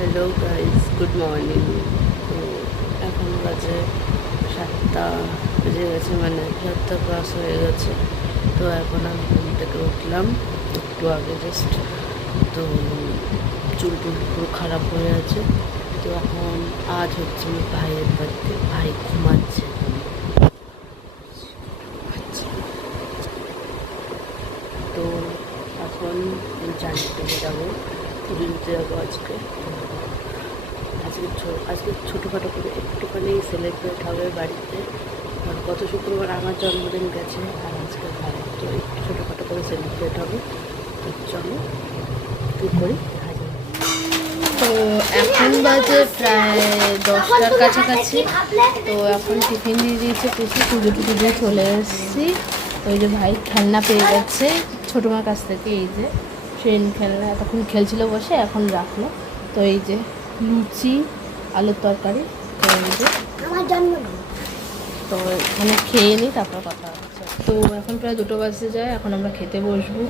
Hello guys, good morning. তো এখন বাজে 7টা বেজে গেছে, মানে 7টা ক্লাস হয়ে গেছে। তো এখন আমি ঘুম থেকে উঠলাম একটু আগে জাস্ট। তো চুল টুল পুরো খারাপ হয়ে আছে। তো এখন আজ হচ্ছে আমার ভাইয়ের বাড়িতে, ভাই ঘুমাচ্ছে। তো এখন জানিতে যাবো, পুজো দিতে যাবো আজকে। আজকে ছোটোখাটো করে একটুখানি সেলিব্রেট হবে বাড়িতে, কারণ গত শুক্রবার আমার জন্মদিন গেছে আর আজকে ভাই, তো একটু ছোটোখাটো করে সেলিব্রেট হবে। তো চলো কী করি। তো এখন বাজে প্রায় 10টার কাছাকাছি। তো এখন টিফিন দিয়ে দিয়েছে পিসি, পুজো টুজো দিয়ে চলে এসেছি। ওই যে ভাই খেলনা পেয়ে যাচ্ছে ছোটো মার কাছ থেকে, এই যে ট্রেন খেলনা, তখন খেলছিল বসে, এখন রাখলো। তো এই যে লুচি, আলুর তরকারি। তো এই যে আমার জন্মদিন, তো এখানে খেয়ে নিই, তারপর কথা হচ্ছে। তো এখন প্রায় 2টো বাজতে যায়, এখন আমরা খেতে বসবো।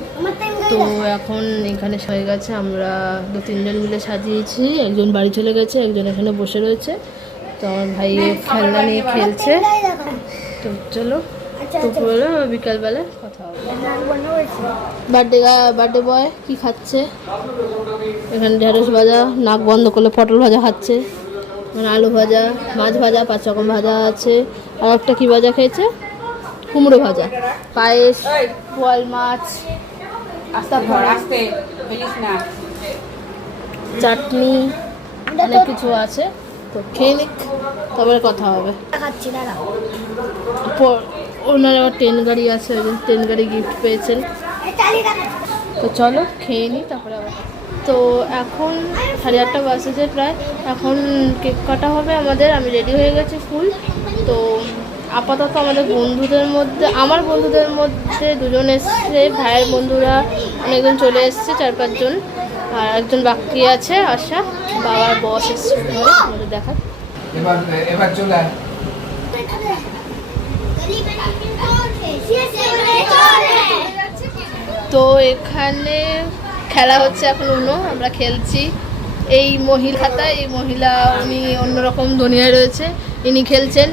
তো এখন এখানে হয়ে গেছে, আমরা 2-3 জন মিলে সাজিয়েছি। একজন বাড়ি চলে গেছে, একজন এখানে বসে রয়েছে। তো আমার ভাই খেলনা নিয়ে খেলছে। তো চলো, তো বলো বিকালবেলা কথা হবে। বার্থডে বয় কি খাচ্ছে? এখানে ঢেঁড়স ভাজা, নাক বন্ধ করলে পটল ভাজা খাচ্ছে, আলু ভাজা, মাছ ভাজা, 5 রকম ভাজা আছে। আর একটা কি ভাজা খেয়েছে? কুমড়ো ভাজা, পায়েস, বোয়াল মাছ, চাটনি, অনেক কিছু আছে। তো খেয়ে নিক, তারপরে কথা হবে। ওনার আবার ট্রেন গাড়ি আছে, ওই ট্রেন গাড়ি গিফট পেয়েছেন। তো চলো খেয়ে নিই, তারপরে আবার। তো এখন 8:30 বাজেছে প্রায়, এখন কেক কাটা হবে আমাদের। আমি রেডি হয়ে গেছি ফুল। তো আপাতত আমার বন্ধুদের মধ্যে 2জন এসছে, ভাইয়ের বন্ধুরা অনেকজন চলে এসছে, 4-5 জন, আর একজন বাকি আছে আসা। বাবার বস এসছে, আমাদের দেখা। এবার চলে তো এখানে খেলা হচ্ছে এখন, আমরা খেলছি। এই মহিলা উনি অন্যরকম দুনিয়ায় রয়েছে, ইনি খেলছেন।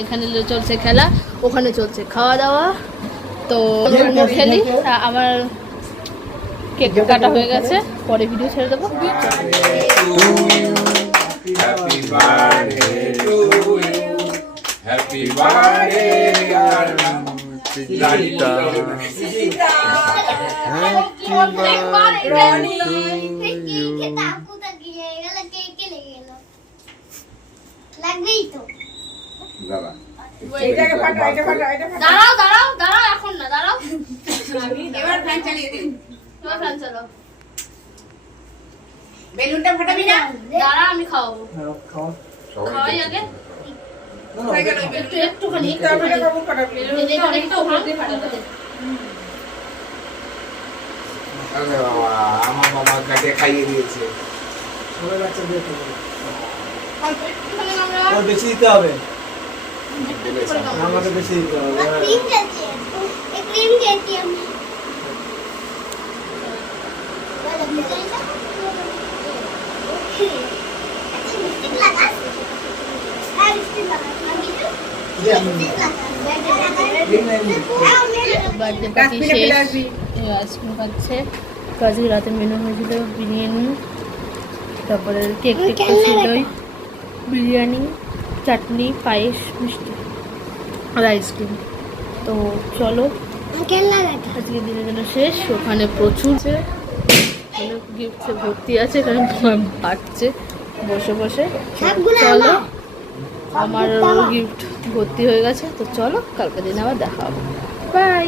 এখানে চলছে খেলা, ওখানে চলছে খাওয়া দাওয়া। তো খেলি, আমার কেক কাটা হয়ে গেছে, পরে ভিডিও ছেড়ে দেবো। Happy দাঁড়াও, এখন না, দাঁড়াও। এবার ফ্যান চালিয়ে দিন, ফ্যান চালাও। বেলুনটা ফাটাবি না, দাঁড়া আমি খাওয়াবো। খাওয়াই আগে, একটুখানি আমার বাবা কাটে খাইয়ে দিয়েছে। বেশি দিতে হবে, আমাকে বেশি দিতে হবে। বার্থডে পার্টি শেষ, আইসক্রিম খাচ্ছে। তো আজকে রাতের মেনু হয়েছিল বিরিয়ানি, তারপরে কেক ছিল, বিরিয়ানি, চাটনি, পায়েস, মিষ্টি আর আইসক্রিম। তো চলো আজকে দিনের জন্য শেষ। ওখানে প্রচুর গিফটসে ভর্তি আছে, কারণ পাচ্ছে বসে বসে। চলো, আমার গিফট ভর্তি হয়ে গেছে। তো চলো, কালকে দিন আবার দেখা হবে। বাই।